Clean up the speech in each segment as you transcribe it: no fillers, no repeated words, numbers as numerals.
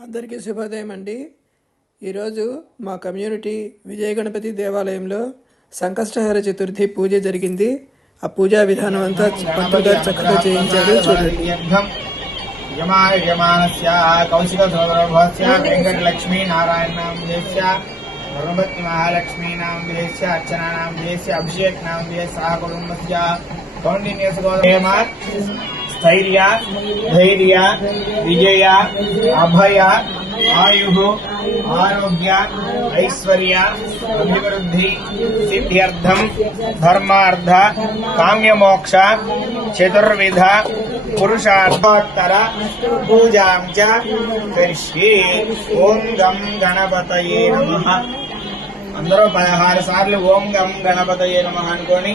అందరికీ శుభోదయం అండి. ఈరోజు మా కమ్యూనిటీ విజయ గణపతి దేవాలయంలో సంకష్టహర చతుర్థి పూజ జరిగింది. ఆ పూజా విధానం అంతా పంతులు గారు చక్కగా చేయించారు. చూడండి. కౌశిక సోదరభవస్య వెంకటలక్ష్మీ నారాయణనాం దేశ్య గణపతి మహాలక్ష్మీ నాం దేశ్య అర్చనా నాం దేశ్య అభిషేక్ నాం దేశ సహ కుటుంబస్య కౌండిన్య సోదర స్థైర్య ధైర్య విజయ అభయ ఆయు ఆరోగ్య ఐశ్వర్య అభివృద్ధి సిద్ధ్యర్థం ధర్మార్థ కామ్యమోక్ష చతుర్విధ పురుషార్థోత్తర పూజాం చ కరిష్యే. ఓం గం గణపతయే నమః. అందరూ 16 సార్లు ఓం గం గణపతయే నమః అనుకొని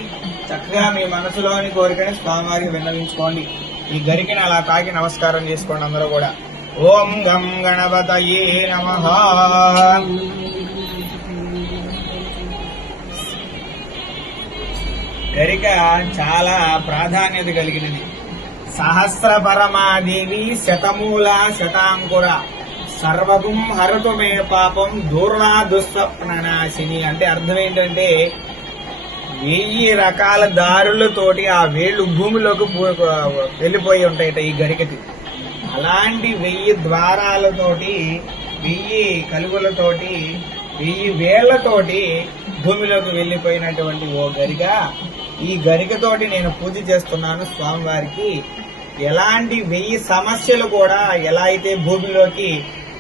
చక్కగా మీ మనసులోని కోరికని స్వామివారికి విన్నవించుకోండి. ఈ గరికని అలా తాకి నమస్కారం చేసుకోండి. అందరూ కూడా ఓం గం గణపతయే నమః. గరిక చాలా ప్రాధాన్యత కలిగినది. సహస్ర పరమాదేవి శతమూల శతాంకుర సర్వగుం హరతు మే పాపం దూర్నా దుస్వప్ననాశిని. అంటే అర్థం ఏంటంటే 1000 రకాల దారులతోటి ఆ వేళ్లు భూమిలోకి వెళ్ళిపోయి ఉంటాయట ఈ గరికకి. అలాంటి 1000 ద్వారాలతోటి 1000 కలుగులతోటి 1000 వేళ్లతోటి భూమిలోకి వెళ్లిపోయినటువంటి ఓ గరిక. ఈ గరికతోటి నేను పూజ చేస్తున్నాను స్వామివారికి. ఎలాంటి 1000 సమస్యలు కూడా ఎలా అయితే భూమిలోకి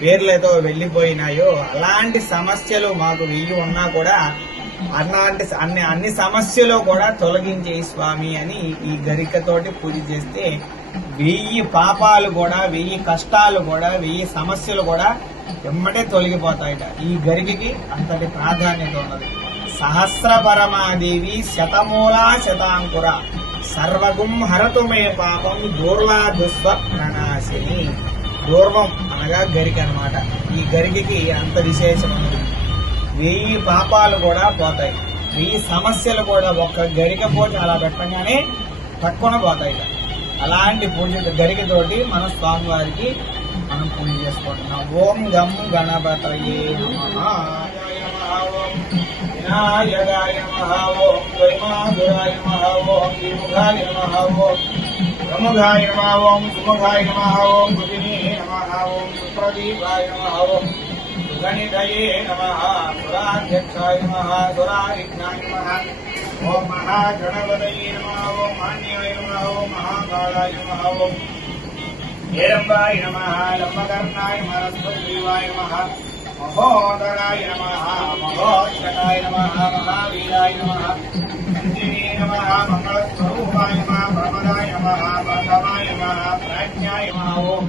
వేర్లతో వెళ్లిపోయినాయో అలాంటి సమస్యలు మాకు 1000 ఉన్నా కూడా అలాంటి అన్ని సమస్యలు కూడా తొలగించే స్వామి అని ఈ గరికతోటి పూజ చేస్తే 1000 పాపాలు కూడా 1000 కష్టాలు కూడా 1000 సమస్యలు కూడా ఎమ్మటే తొలగిపోతాయట. ఈ గరికకి అంతటి ప్రాధాన్యత ఉన్నది. సహస్ర పరమాదేవి శతమూల శతాంకుర సర్వగుం హరతు మే పాపం దూర్లా దుస్వప్ననాశిని. దూర్వం అనగా గరిక అనమాట. ఈ గరికకి అంత విశేషం ఉన్నది. 1000 పాపాలు కూడా పోతాయి, 1000 సమస్యలు కూడా ఒక్క గరిక పూజ అలా పెట్టగానే తక్కువ పోతాయి. అలాంటి పూజ గరికతోటి మన స్వామివారికి మనం పూజ చేసుకుంటున్నాం. ఓం గం గణపతయే నమః. వినాయకాయ నమః. ఓం వైమాధురాయ నమః. ఓం విముఖాయ నమః. ఓం ప్రముఖాయ నమః. ఓం సుముఖాయ నమః. ఓం భుజినే నమః. ఓం సుప్రదీపాయ నమః. ఓం గణితయే నమః. సురాధ్యక్షాయ నమః. సురావిఘ్నాయ నమః. ఓం మహాగణపతయే నమః. ఓం మాన్యాయ నమః. ఓం మహాకాళాయ నమః. ఓం హేరంబాయ నమః. లంబకర్ణాయ మహస్పతివాయ నమః. మహోదరాయ నమః. మహోచ్చకాయ నమః. మహావీరాయ నమః. కంచినే నమః. మంగళస్వరూపాయ నమః. ప్రమదాయ నమః. బాధవాయ నమః. ప్రాజ్ఞాయ నమః. ఓం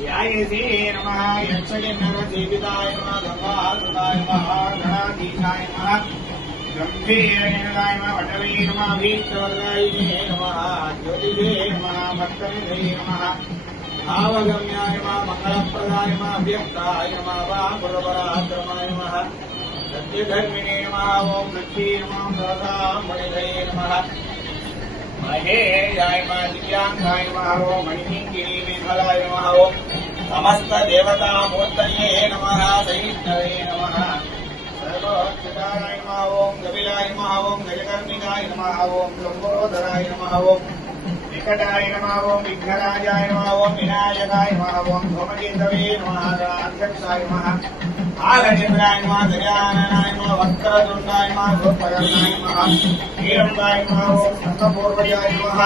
ధ్యాయసే నమః. యక్షకిన్నర జీవితాయ నమః. గంగాసుతాయ నమః. గణాధీశాయ నమః. గంభీరనిలయాయ నమః. వటవే నమః. వీక్షవర్గాయినే నమః. జ్యోతిషే నమః. భక్తనిధే నమః. భావగమ్యాయ నమః. మంగళప్రదాయ నమః. అవ్యక్తాయ నమః. వాపురపరాక్రమాయ నమః. సత్యధర్మిణే నమః. ఓం లక్ష్మీ నమః. సరసామణిధయే నమః. మహేయాయ నమః. దివ్యాంగాయ నమః. ఓం మణికింకిణీ విఫలాయ నమః. ఓం సమస్త దేవతామూర్తయే నమః. సహిష్ణవే నమః. సర్వోచ్చకాయ నమః. ఓం కపిలాయ నమః. ఓం గజకర్ణికాయ నమః. ఓం లంబోదరాయ నమః. ఓం వికటాయ నమః. ఓం విఘ్నరాజాయ నమః. ఓం వినాయకాయ నమః. ఓం ధూమకేతవే నమః. అధ్యక్షాయ నమః. ఆలచంద్రాయ నమః. గజాననాయ నమః. వక్రతుండాయ నమః. ధూపకర్ణాయ నమః. హీరంబాయ నమః. ఓం స్కందపూర్వజాయ నమః.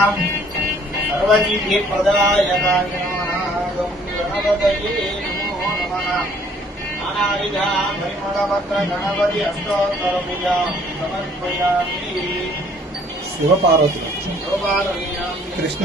సర్వసిద్ధిప్రదాయకాయ నమః. గణపతయే నమో నమః. నానావిధ పరిమళపత్ర గణపతి అష్టోత్తర పూజాం సమర్పయామి. శివపార్వతులు కృష్ణ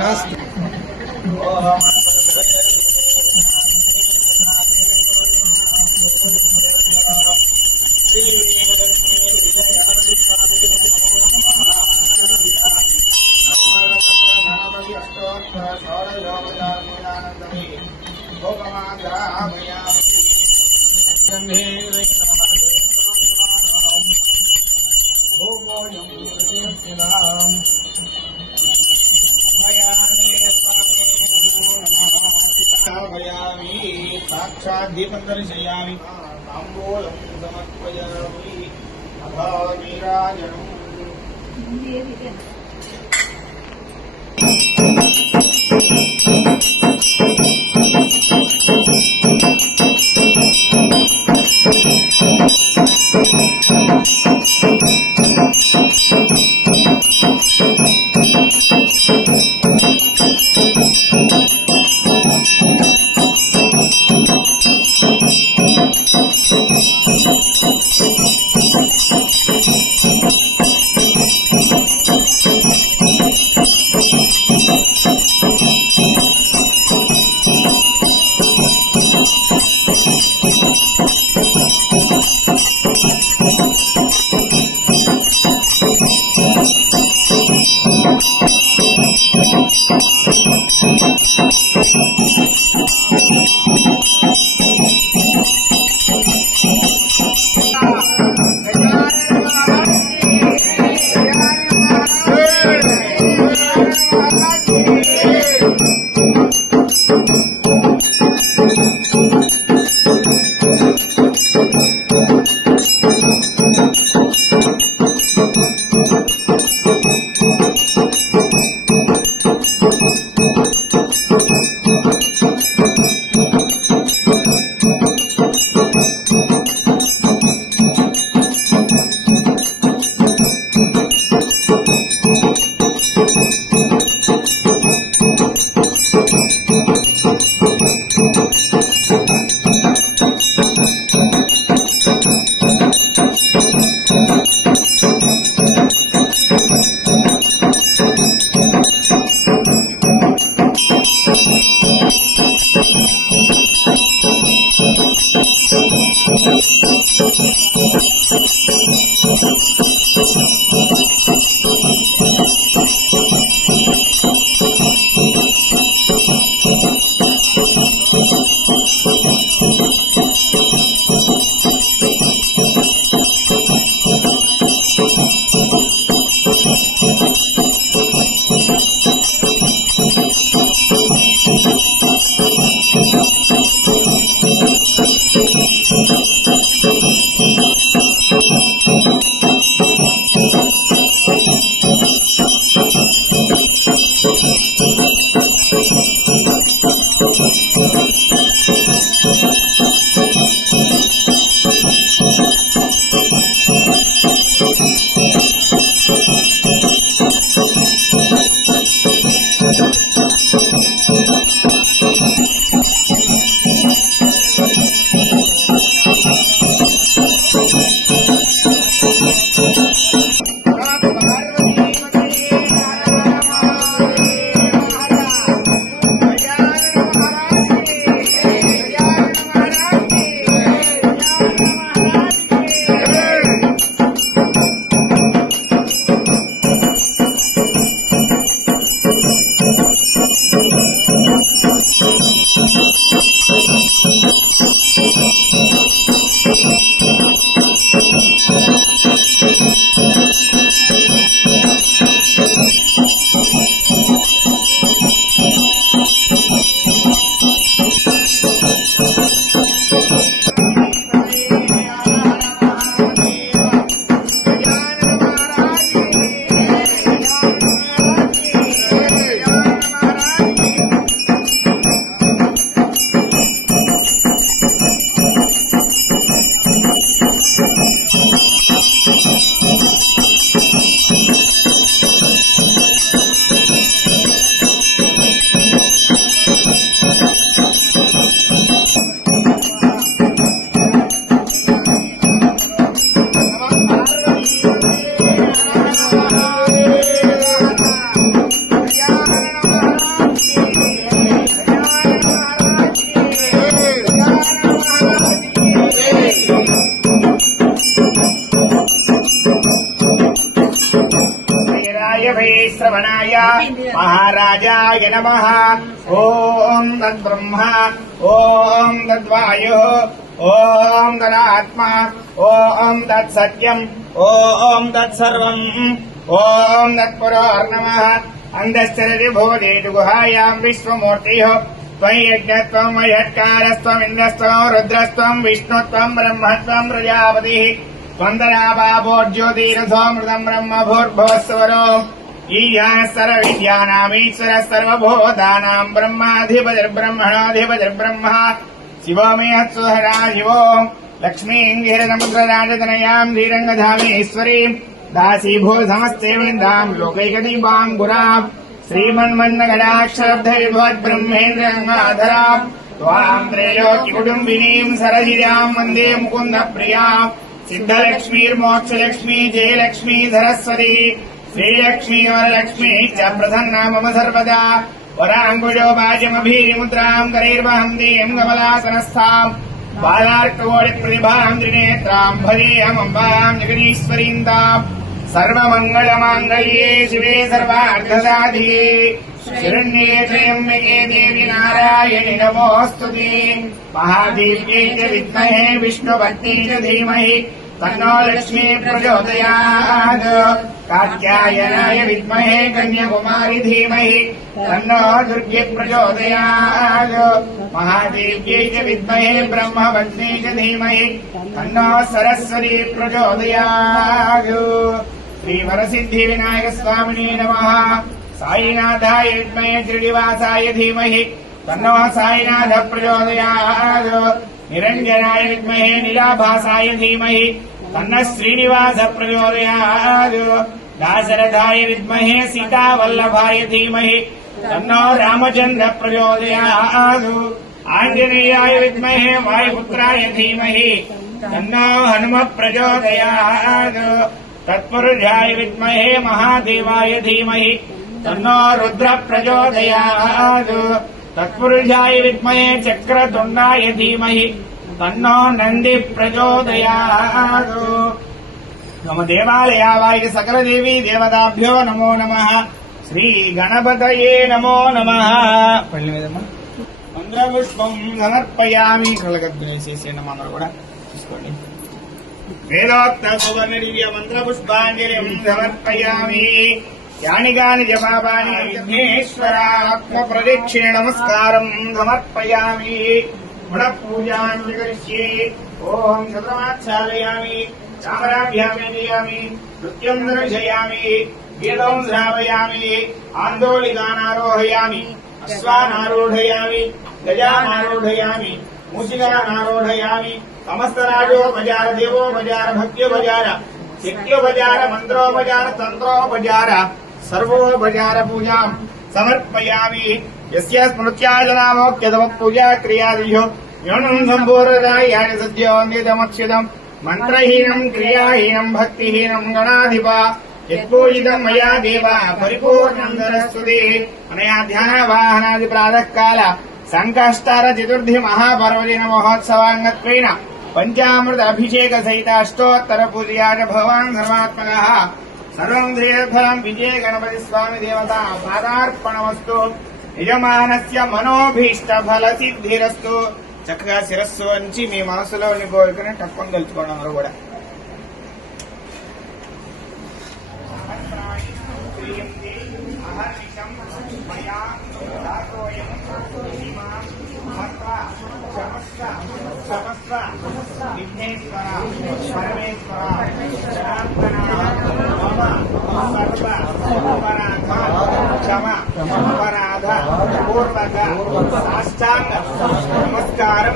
భయామి साक्षात् दीपं दर्शयामि ताम्बूलं समर्पयामि अभानीराजनम् श्रवणाय महाराजाय नमः। ओम तद्ब्रह्मा ओम तद्वायुः ओम तदात्मा ओम तत्सत्यम् ओम तत्सर्वम् ओम तत्पुरोर्नमः। अंधश्चरति भूतेषु गुहायां विश्वमूर्तिः त्वयि यज्ञत्वं वैहत्कारस्त्वम् इन्द्रस्त्वं रुद्रस्त्वं विष्णुत्वं ब्रह्मत्वं प्रजापतिः त्वन्दरा पापोज्योतिरथो मृतं ब्रह्म भूर्भुवस्सुवरो ईशानः सर्वविद्यानामीश्वरः सर्वभूतानां ब्रह्माधिपतिर्ब्रह्मणाधिपतिर्ब्रह्म शिवो मे हत्सुहरा शिवो लक्ष्मीं गिरिसमुद्रराजतनयां श्रीरङ्गधामेश्वरीं दासीभूत समस्ते वृन्दां लोकैकदीपां पुरां श्रीमन्मन्नगडाक्षरब्धविभवद्ब्रह्मेन्द्र गङ्गाधरां त्वां त्रैलोक्यकुटुम्बिनीं सरसिजां वन्दे मुकुन्दप्रियां सिद्धलक्ष्मीर्मोक्षलक्ष्मी जयलक्ष्मी सरस्वती श्रीलक्ष्मी वरलक्ष्मी च प्रसन्ना मम सर्वदा वराङ्कुशोपाचमभीमुद्रां करैर्वहं देयं कमलासनस्थां बालार्कवोडिप्रतिभां त्रिनेत्रां भजेऽहमम्बां जगदीश्वरीन्दां सर्वमङ्गलमाङ्गल्ये शिवे सर्वार्थसाधिके शरण्ये त्र्यम्बके देवी नारायणि नमोऽस्तुते महादेव्यै च विद्महे विष्णुपत्नी च धीमहि तन्नो लक्ष्मी प्रचोदयात् कात्यायनाय विद्महे कन्याकुमारी धीमहि तन्नो दुर्गे प्रचोदयात् महादेव्यै च विद्महे ब्रह्मपत्नी च धीमहि तन्नो सरस्वती प्रचोदयात् श्रीवरसिद्धिविनायक स्वामिने नमः साईनाथाय विद्महे श्रीनिवासाय धीमहि तन्नो साईनाथ प्रचोदयात् निरञ्जनाय विद्महे नीलाभासाय धीमहि तन्नः श्रीनिवास प्रचोदयात् दाशरथाय विद्महे सीतावल्लभाय धीमहि तन्नो रामचन्द्र प्रचोदयात् आञ्जनेयाय विद्महे वायुपुत्राय धीमहि तन्नो हनुमः प्रचोदयात् तत्पुरुषाय विद्महे महादेवाय धीमहि तन्नो रुद्र प्रचोदयात् तत्पुरुषाय विद्महे चक्रतुण्डाय धीमहि तन्नो नंदी प्रचोदयात् मम देवालयावाय सकल देवी देवताभ्यो नमो नमः श्री गणपतये नमो नमः మంత్రపుష్పం సమర్పయామి కలగద్వేసేసేయండి అందరూ కూడా చూసుకోండి వేదోక్త సువర్ణ దివ్య మంత్రపుష్పాంజలిం సమర్పయామి యాని కాని జపాపాని విఘ్నేశ్వరాత్మ ప్రదక్షిణ నమస్కారం సమర్పయామి గుణ పూజాంజలి కరిష్యే ఓం శతమాచారయామి చామరాభ్యామేయామి నృత్యం దర్శయామి గీతం శ్రావయామి ఆందోళికానారోహయామి అశ్వానారోఢయామి గజానారోఢయామి మూషికానారోఢయామి సమస్తరాజోపచార దేవోపచార భక్త్యోపచార శక్త్యోపచార మంత్రోపచార తంత్రోపచార సర్వోపచార పూజాం సమర్పయామి యస్య స్మృత్యాజనామోక్యతమ పూజా క్రియాదిభ్యో న్యూనం సంపూర్ణదాయాని సద్యోన్యతమక్షితం మంత్రహీనం క్రియాహీనం భక్తిహీనం గణాధిప యత్పూజితం మయా దేవ పరిపూర్ణం దరస్తుతే అనయా ధ్యాన వాహనాది ప్రాతఃకాల సంకష్టార చతుర్థి మహాపర్వదిన మహోత్సవాంగత్వేన పంచామృత అభిషేక సహిత అష్టోత్తర పూజయాచ భగవాన్ సర్వాత్మకః సర్వం శ్రీఫలం విజయ గణపతి స్వామి దేవత పాదార్పణమస్తు యజమానస్య మనోభీష్ట ఫల సిద్ధిరస్తు చక్కగా శిరస్సు వంచి మీ మనసులోని కోరికని తప్పని తెలుసుకోవడం అందరూ కూడా విఘ్నేశ్వర పరమేశ్వర అపరాధ పూర్వక సాష్టాంగ నమస్కారం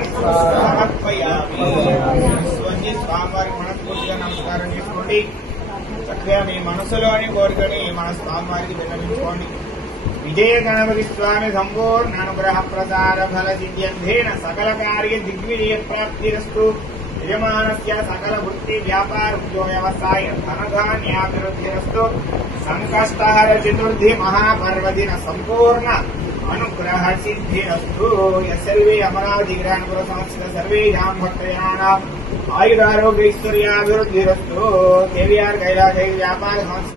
సమర్పయామి. స్వామివారికి మనస్ఫూర్తిగా నమస్కారం చేసుకోండి. చక్కగా మీ మనసులోని కోరికని మన స్వామివారికి విన్నవించుకోండి. విజయ గణపతి స్వామి సంపూర్ణ అనుగ్రహ ప్రసార ఫల సిద్ధ్యర్థేన సకల కార్య దిగ్విజయ ప్రాప్తిరస్తు. యజమానస్య సకల వృత్తి వ్యాపార ఉద్యోగ వ్యవసాయ ధనధాన్యాభివృద్ధిరస్తు. సంకష్టహర చతుర్థి మహాపర్వదిన సంపూర్ణ అనుగ్రహ సిద్ధిరస్తు. సర్వే అమరావతి గ్రహణపుర సంస్థ సర్వేషాం భక్తజనానాం ఆయురారోగ్యైశ్వర్యాభివృద్ధిరస్తు. కేవీఆర్ కైలాస వ్యాపార సంస్థ